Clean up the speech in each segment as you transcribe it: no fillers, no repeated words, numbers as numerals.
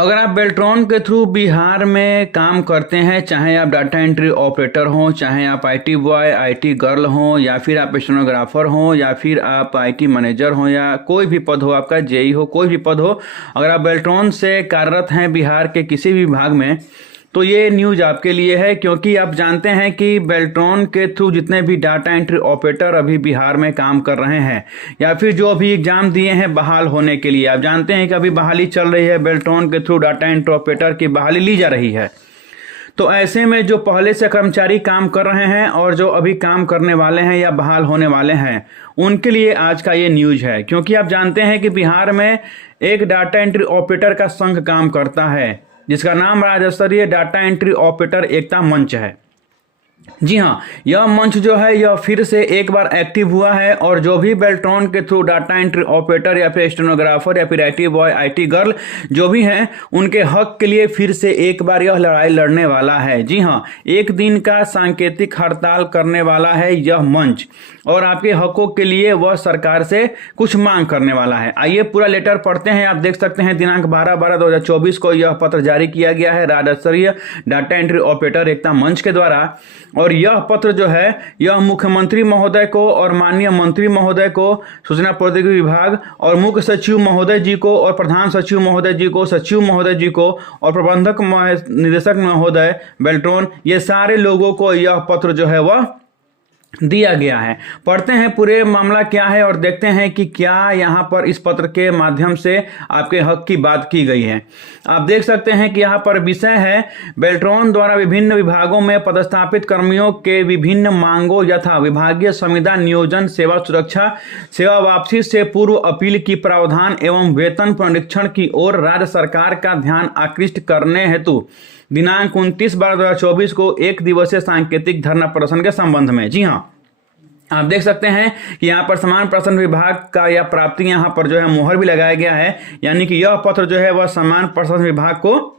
अगर आप बेल्ट्रॉन के थ्रू बिहार में काम करते हैं, चाहे आप डाटा एंट्री ऑपरेटर हों, चाहे आप आईटी बॉय, आईटी गर्ल हों, या फिर आप स्टेनोग्राफर हों, या फिर आप आईटी मैनेजर हों, या कोई भी पद हो, आपका जेई हो, कोई भी पद हो, अगर आप बेल्ट्रॉन से कार्यरत हैं बिहार के किसी भी विभाग में, तो ये न्यूज़ आपके लिए है। क्योंकि आप जानते हैं कि बेल्ट्रॉन के थ्रू जितने भी डाटा एंट्री ऑपरेटर अभी बिहार में काम कर रहे हैं, या फिर जो अभी एग्जाम दिए हैं बहाल होने के लिए, आप जानते हैं कि अभी बहाली चल रही है, बेल्ट्रॉन के थ्रू डाटा एंट्री ऑपरेटर की बहाली ली जा रही है। तो ऐसे में जो पहले से कर्मचारी काम कर रहे हैं और जो अभी काम करने वाले हैं या बहाल होने वाले हैं, उनके लिए आज का ये न्यूज़ है। क्योंकि आप जानते हैं कि बिहार में एक डाटा एंट्री ऑपरेटर का संघ काम करता है, जिसका नाम राज्य स्तरीय डाटा एंट्री ऑपरेटर एकता मंच है। जी हाँ, यह मंच जो है यह फिर से एक बार एक्टिव हुआ है, और जो भी बेल्ट्रॉन के थ्रू डाटा एंट्री ऑपरेटर या फिर स्टेनोग्राफर या फिर आईटी बॉय, आईटी गर्ल जो भी हैं, उनके हक के लिए फिर से एक बार यह लड़ाई लड़ने वाला है। जी हाँ, एक दिन का सांकेतिक हड़ताल करने वाला है यह मंच, और आपके हकों के लिए वह सरकार से कुछ मांग करने वाला है। आइए पूरा लेटर पढ़ते हैं। आप देख सकते हैं दिनांक 12/12/2024 को यह पत्र जारी किया गया है राज्य स्तरीय डाटा एंट्री ऑपरेटर एकता मंच के द्वारा। और यह पत्र जो है यह मुख्यमंत्री महोदय को और माननीय मंत्री महोदय को, सूचना प्रौद्योगिकी विभाग और मुख्य सचिव महोदय जी को और प्रधान सचिव महोदय जी को, सचिव महोदय जी को और प्रबंधक निदेशक महोदय बेल्ट्रॉन, ये सारे लोगों को यह पत्र जो है वह दिया गया है। पढ़ते हैं पूरे मामला क्या है और देखते हैं कि क्या यहाँ पर इस पत्र के माध्यम से आपके हक की बात की गई है। आप देख सकते हैं कि यहाँ पर विषय है, बेल्ट्रॉन द्वारा विभिन्न विभागों में पदस्थापित कर्मियों के विभिन्न मांगों यथा विभागीय संविदा, नियोजन, सेवा सुरक्षा, सेवा वापसी से पूर्व अपील की प्रावधान एवं वेतन पुनरीक्षण की ओर राज्य सरकार का ध्यान आकृष्ट करने हेतु दिनांक 29/12/2024 को एक दिवसीय सांकेतिक धरना प्रदर्शन के संबंध में। जी हाँ, आप देख सकते हैं कि यहाँ पर समान प्रशासन विभाग का यह प्राप्ति यहाँ पर जो है मोहर भी लगाया गया है, यानी कि यह पत्र जो है वह समान प्रशासन विभाग को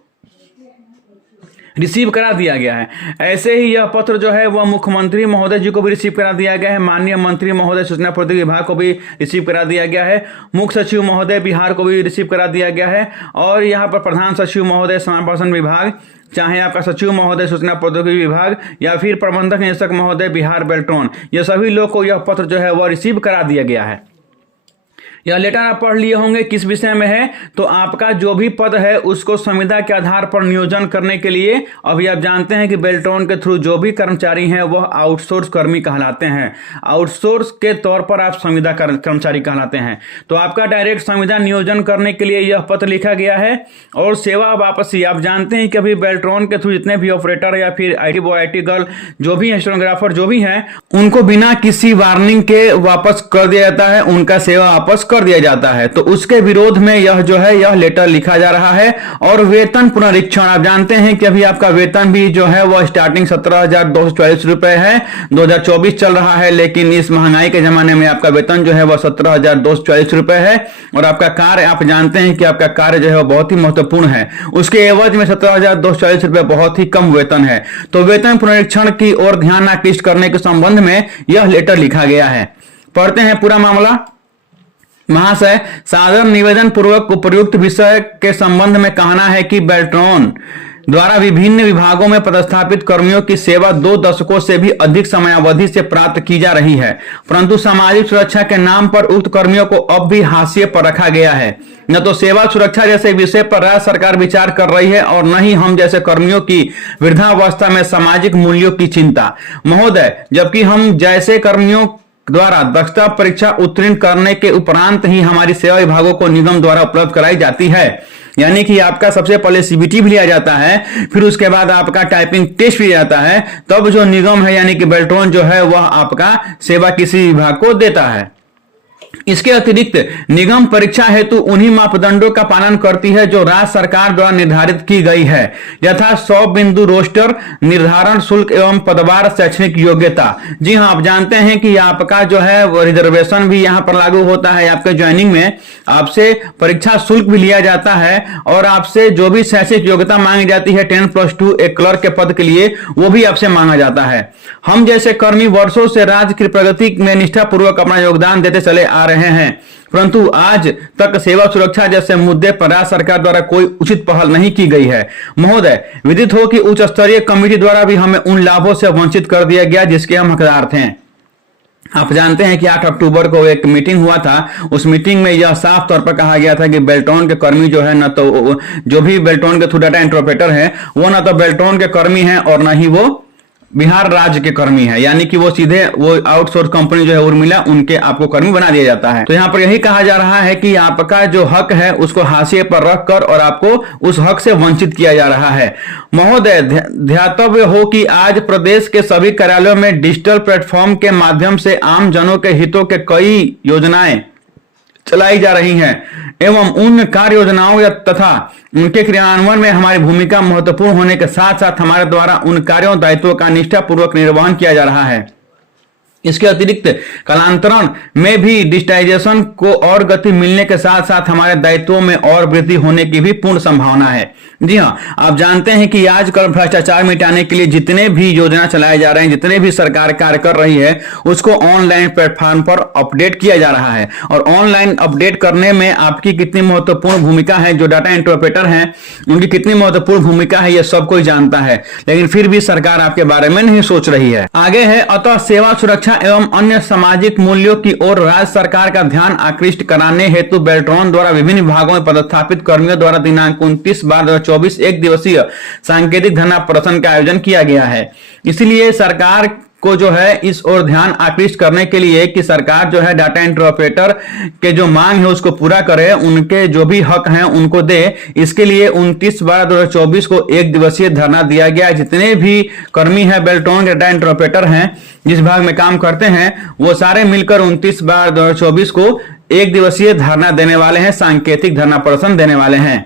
रिसीव करा दिया गया है। ऐसे ही यह पत्र जो है वह मुख्यमंत्री महोदय जी को भी रिसीव करा दिया गया है, माननीय मंत्री महोदय सूचना प्रौद्योगिकी विभाग को भी रिसीव करा दिया गया है, मुख्य सचिव महोदय बिहार को भी रिसीव करा दिया गया है, और यहाँ पर प्रधान सचिव महोदय समान प्रशासन विभाग, चाहे आपका सचिव महोदय सूचना प्रौद्योगिकी विभाग या फिर प्रबंधक निदेशक महोदय बिहार बेल्ट्रॉन, ये सभी लोग को यह पत्र जो है वह रिसीव करा दिया गया है। यह लेटर आप पढ़ लिए होंगे किस विषय में है। तो आपका जो भी पद है उसको संविदा के आधार पर नियोजन करने के लिए, अभी आप जानते हैं कि बेल्ट्रॉन के थ्रू जो भी कर्मचारी हैं वह आउटसोर्स कर्मी कहलाते हैं। आउटसोर्स के तौर पर आप संविदा कर्मचारी कहलाते हैं। तो आपका डायरेक्ट संविदा नियोजन करने के लिए यह पत्र लिखा गया है। और सेवा वापसी, आप जानते हैं कि अभी बेल्ट्रॉन के थ्रू जितने भी ऑपरेटर या फिर आईटी बॉय, आईटी गर्ल जो भी हैं, स्टेनोग्राफर जो भी हैं, उनको बिना किसी वार्निंग के वापस कर दिया जाता है, उनका सेवा वापस कर दिया जाता है। तो उसके विरोध में यह जो है यह लेटर लिखा जा रहा है। और वेतन पुनरीक्षण, आप जानते हैं कि अभी आपका वेतन भी जो है वह स्टार्टिंग 17,244 रुपए है, 2024 चल रहा है, लेकिन इस महंगाई के जमाने में आपका वेतन जो है वह 17,244 रुपए है। और आपका कार्य, आप जानते हैं कि आपका कार्य जो है वह बहुत ही महत्वपूर्ण है, उसके एवज में 17,244 रुपए बहुत ही कम वेतन है। तो वेतन पुनरीक्षण की ओर ध्यान आकृष्ट करने के संबंध में यह लेटर लिखा गया है। पढ़ते हैं पूरा मामला। महाशय, सादर निवेदन पूर्वक उपर्युक्त विषय के संबंध में कहना है कि बेल्ट्रॉन द्वारा विभिन्न विभागों में पदस्थापित कर्मियों की सेवा 2 दशकों से भी अधिक समयावधि से प्राप्त की जा रही है, परंतु सामाजिक सुरक्षा के नाम पर उक्त कर्मियों को अब भी हाशिए पर रखा गया है। न तो सेवा सुरक्षा जैसे विषय पर राज्य सरकार विचार कर रही है और न ही हम जैसे कर्मियों की वृद्धावस्था में सामाजिक मूल्यों की चिंता। महोदय, जबकि हम जैसे कर्मियों द्वारा दक्षता परीक्षा उत्तीर्ण करने के उपरांत ही हमारी सेवा विभागों को निगम द्वारा उपलब्ध कराई जाती है। यानी कि आपका सबसे पहले सीबीटी भी लिया जाता है, फिर उसके बाद आपका टाइपिंग टेस्ट भी जाता है, तब जो निगम है यानी कि बेल्ट्रॉन जो है वह आपका सेवा किसी विभाग को देता है। इसके अतिरिक्त निगम परीक्षा हेतु उन्हीं मापदंडों का पालन करती है जो राज्य सरकार द्वारा निर्धारित की गई है, यथा 100 बिंदु रोस्टर, निर्धारण शुल्क एवं पदवार शैक्षणिक योग्यता। जी हाँ, आप जानते हैं कि आपका जो है रिजर्वेशन भी यहाँ पर लागू होता है। आपके ज्वाइनिंग में आपसे परीक्षा शुल्क भी लिया जाता है और आपसे जो भी शैक्षिक योग्यता मांगी जाती है 10+2 एक क्लर्क के पद के लिए, वो भी आपसे मांगा जाता है। हम जैसे कर्मी वर्षों से राज्य की प्रगति में निष्ठापूर्वक अपना योगदान देते चले आ रहे हैं, परंतु आज तक सेवा सुरक्षा जैसे मुद्दे पर राज्य सरकार द्वारा कोई उचित पहल नहीं की गई है। महोदय, विदित हो कि उच्च स्तरीय कमेटी द्वारा भी हमें उन लाभों से वंचित कर दिया गया जिसके हम हकदार थे। आप जानते हैं कि 8 अक्टूबर को एक मीटिंग हुआ था। उस मीटिंग में यह साफ तौर पर कहा गया था कि बेल्ट्रॉन के कर्मी जो है, न तो जो भी बेल्ट्रॉन के थ्रू डाटा इंटरप्रेटर है वो न तो बेल्ट्रॉन के कर्मी है और न ही वो बिहार राज्य के कर्मी है, यानी कि वो सीधे वो आउटसोर्स कंपनी जो है उर्मिला, उनके आपको कर्मी बना दिया जाता है। तो यहाँ पर यही कहा जा रहा है कि आपका जो हक है उसको हाशिए पर रखकर और आपको उस हक से वंचित किया जा रहा है। महोदय, ध्यातव्य हो कि आज प्रदेश के सभी कार्यालयों में डिजिटल प्लेटफॉर्म के माध्यम से आम जनों के हितों के कई योजनाएं चलाई जा रही हैं एवं उन कार्य योजनाओं तथा उनके क्रियान्वयन में हमारी भूमिका महत्वपूर्ण होने के साथ साथ हमारे द्वारा उन कार्यों दायित्वों का निष्ठापूर्वक निर्वहन किया जा रहा है। इसके अतिरिक्त कालांतरण में भी डिजिटाइजेशन को और गति मिलने के साथ साथ हमारे दायित्वों में और वृद्धि होने की भी पूर्ण संभावना है। जी हाँ, आप जानते हैं कि आजकल भ्रष्टाचार मिटाने के लिए जितने भी योजना चलाए जा रहे हैं, जितने भी सरकार कार्य कर रही है, उसको ऑनलाइन प्लेटफॉर्म पर अपडेट किया जा रहा है। और ऑनलाइन अपडेट करने में आपकी कितनी महत्वपूर्ण भूमिका है, जो डाटा इंटरप्रेटर हैं उनकी कितनी महत्वपूर्ण भूमिका है, यह सब कोई जानता है, लेकिन फिर भी सरकार आपके बारे में नहीं सोच रही है। आगे है, अतः सेवा सुरक्षा एवं अन्य सामाजिक मूल्यों की ओर राज्य सरकार का ध्यान आकृष्ट कराने हेतु बेल्ट्रॉन द्वारा विभिन्न विभागों में पदस्थापित कर्मियों द्वारा दिनांक 29/12/2024 एक दिवसीय सांकेतिक धरना प्रदर्शन का आयोजन किया गया है। इसलिए सरकार को जो है इस ओर ध्यान आकृष्ट करने के लिए कि सरकार जो है डाटा इंटरप्रेटर के जो मांग है उसको पूरा करे, उनके जो भी हक हैं उनको दे। इसके लिए 29/12/2024 को एक दिवसीय धरना दिया गया। जितने भी कर्मी हैं बेल्ट्रॉन के डाटा इंटरप्रेटर हैं, जिस भाग में काम करते हैं, वो सारे मिलकर 29/12/2024 को एक दिवसीय धरना देने वाले हैं, सांकेतिक धरना प्रदर्शन देने वाले हैं।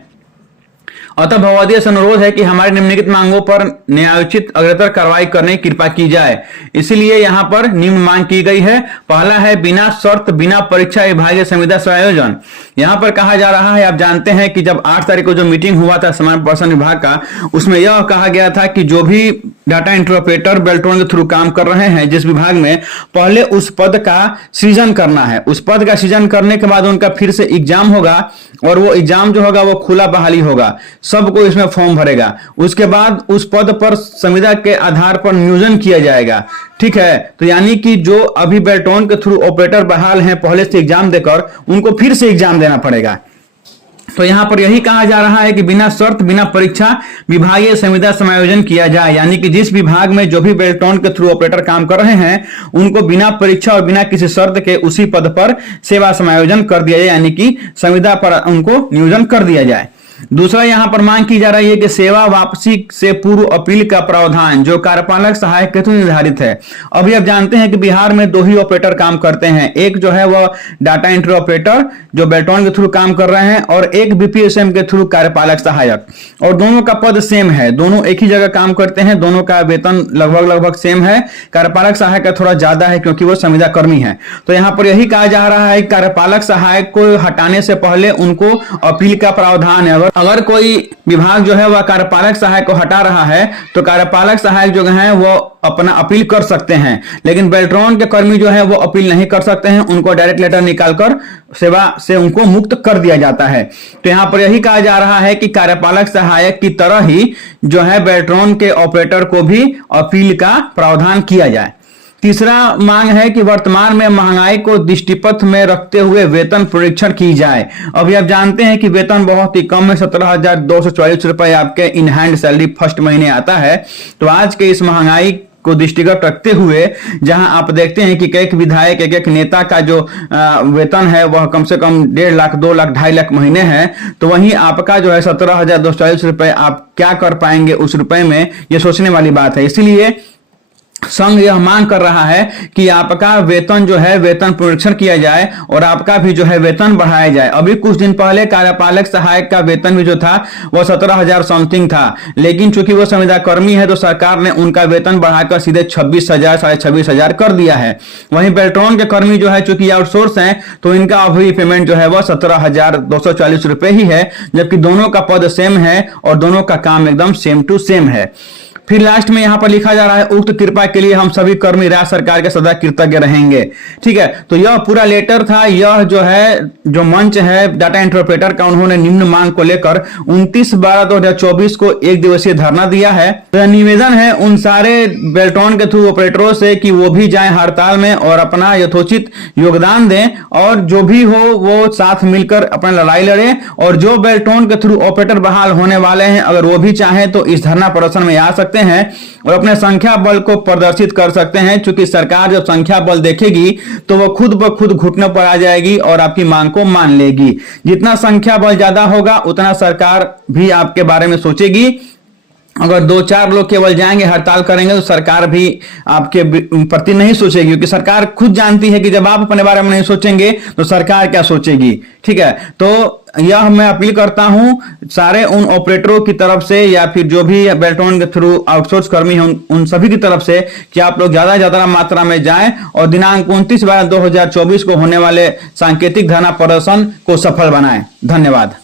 अतः भगवदीय से अनुरोध है कि हमारी निम्नलिखित मांगों पर न्यायोचित अग्रतर कार्रवाई करने की कृपा की जाए। इसलिए यहाँ पर निम्न मांग की गई है। पहला है बिना शर्त बिना परीक्षा विभागीय संविदा समायोजन। यहाँ पर कहा जा रहा है, आप जानते हैं कि जब 8 तारीख को जो मीटिंग हुआ था समान प्रशासन विभाग का, उसमें यह कहा गया था कि जो भी डाटा इंटरप्रेटर बेल्ट्रॉन के थ्रू काम कर रहे हैं जिस विभाग में, पहले उस पद का सृजन करना है। उस पद का सृजन करने के बाद उनका फिर से एग्जाम होगा और वो एग्जाम जो होगा वो खुला बहाली होगा, सबको इसमें फॉर्म भरेगा। उसके बाद उस पद पर संविदा के आधार पर नियोजन किया जाएगा। ठीक है, तो यानी कि जो अभी बेल्ट्रॉन के थ्रू ऑपरेटर बहाल हैं पहले से एग्जाम देकर, उनको फिर से एग्जाम देना पड़ेगा। तो यहां पर यही कहा जा रहा है कि बिना शर्त बिना परीक्षा विभागीय संविदा समायोजन किया जाए, यानी कि जिस विभाग में जो भी बेल्ट्रॉन के थ्रू ऑपरेटर काम कर रहे हैं उनको बिना परीक्षा और बिना किसी शर्त के उसी पद पर सेवा समायोजन कर दिया जाए, यानी कि संविदा पर उनको नियोजन कर दिया जाए। दूसरा यहां पर मांग की जा रही है कि सेवा वापसी से पूर्व अपील का प्रावधान जो कार्यपालक सहायक के थ्रू निर्धारित है। अभी आप जानते हैं कि बिहार में 2 ही ऑपरेटर काम करते हैं, एक जो है वह डाटा एंट्री ऑपरेटर जो बेल्ट्रॉन के थ्रू काम कर रहे हैं और एक बीपीएसएम के थ्रू कार्यपालक सहायक, और दोनों का पद सेम है, दोनों एक ही जगह काम करते हैं, दोनों का वेतन लगभग सेम है। कार्यपालक सहायक का थोड़ा ज्यादा है क्योंकि वो संविदा कर्मी है। तो यहां पर यही कहा जा रहा है कि कार्यपालक सहायक को हटाने से पहले उनको अपील का प्रावधान है। अगर कोई विभाग जो है वह कार्यपालक सहायक को हटा रहा है तो कार्यपालक सहायक जो है वो अपना अपील कर सकते हैं, लेकिन बेल्ट्रॉन के कर्मी जो है वो अपील नहीं कर सकते हैं, उनको डायरेक्ट लेटर निकालकर सेवा से उनको मुक्त कर दिया जाता है। तो यहां पर यही कहा जा रहा है कि कार्यपालक सहायक की तरह ही जो है बेल्ट्रॉन के ऑपरेटर को भी अपील का प्रावधान किया जाए। तीसरा मांग है कि वर्तमान में महंगाई को दृष्टिपथ में रखते हुए वेतन परीक्षण की जाए। अभी आप जानते हैं कि वेतन बहुत ही कम है, 17,244 रुपए आपके इन हैंड सैलरी फर्स्ट महीने आता है। तो आज के इस महंगाई को दृष्टिगत रखते हुए जहां आप देखते हैं कि एक विधायक एक नेता का जो वेतन है वह कम से कम 1.5 लाख 2 लाख 2.5 लाख महीने है, तो वहीं आपका जो है 17,244 रुपए आप क्या कर पाएंगे उस रुपए में, ये सोचने वाली बात है। इसीलिए संघ यह मांग कर रहा है कि आपका वेतन जो है वेतन परीक्षण किया जाए और आपका भी जो है वेतन बढ़ाया जाए। अभी कुछ दिन पहले कार्यपालक सहायक का वेतन भी जो था वह 17,000 समथिंग था, लेकिन चूंकि वो संविदा कर्मी है तो सरकार ने उनका वेतन बढ़ाकर सीधे 26,000 26,500 कर दिया है। वहीं बेल्ट्रॉन के कर्मी जो है चूंकि आउटसोर्स हैं तो इनका अभी पेमेंट जो है वह 17,240 रुपए ही है, जबकि दोनों का पद सेम है और दोनों का काम एकदम सेम टू सेम है। फिर लास्ट में यहाँ पर लिखा जा रहा है उक्त कृपा के लिए हम सभी कर्मी राज्य सरकार के सदा कृतज्ञ रहेंगे। ठीक है, तो यह पूरा लेटर था। यह जो है जो मंच है डाटा इंटरप्रेटर का, उन्होंने निम्न मांग को लेकर 29/12/2024 को एक दिवसीय धरना दिया है। तो निवेदन है उन सारे बेल्ट्रॉन के थ्रू ऑपरेटरों से कि वो भी जाएं हड़ताल में और अपना यथोचित योगदान दें, और जो भी हो वो साथ मिलकर अपना लड़ाई लड़े। और जो बेल्ट्रॉन के थ्रू ऑपरेटर बहाल होने वाले हैं, अगर वो भी चाहें तो इस धरना प्रदर्शन में आ सकते हैं और अपने संख्या बल को प्रदर्शित कर सकते हैं। क्योंकि सरकार जब संख्या बल देखेगी तो वो खुद ब खुद घुटनों पर आ जाएगी और आपकी मांग को मान लेगी। जितना संख्या बल ज्यादा होगा उतना सरकार भी आपके बारे में सोचेगी। अगर 2-4 लोग केवल जाएंगे हड़ताल करेंगे तो सरकार भी आपके प्रति नहीं सोचेगी, क्योंकि सरकार खुद जानती है कि जब आप अपने बारे में नहीं सोचेंगे तो सरकार क्या सोचेगी। ठीक है, तो यह मैं अपील करता हूं सारे उन ऑपरेटरों की तरफ से या फिर जो भी बेल्ट्रॉन के थ्रू आउटसोर्स कर्मी हैं उन सभी की तरफ से कि आप लोग ज्यादा मात्रा में जाएं और दिनांक 29/12/2024 को होने वाले सांकेतिक धरना प्रदर्शन को सफल बनाएं। धन्यवाद।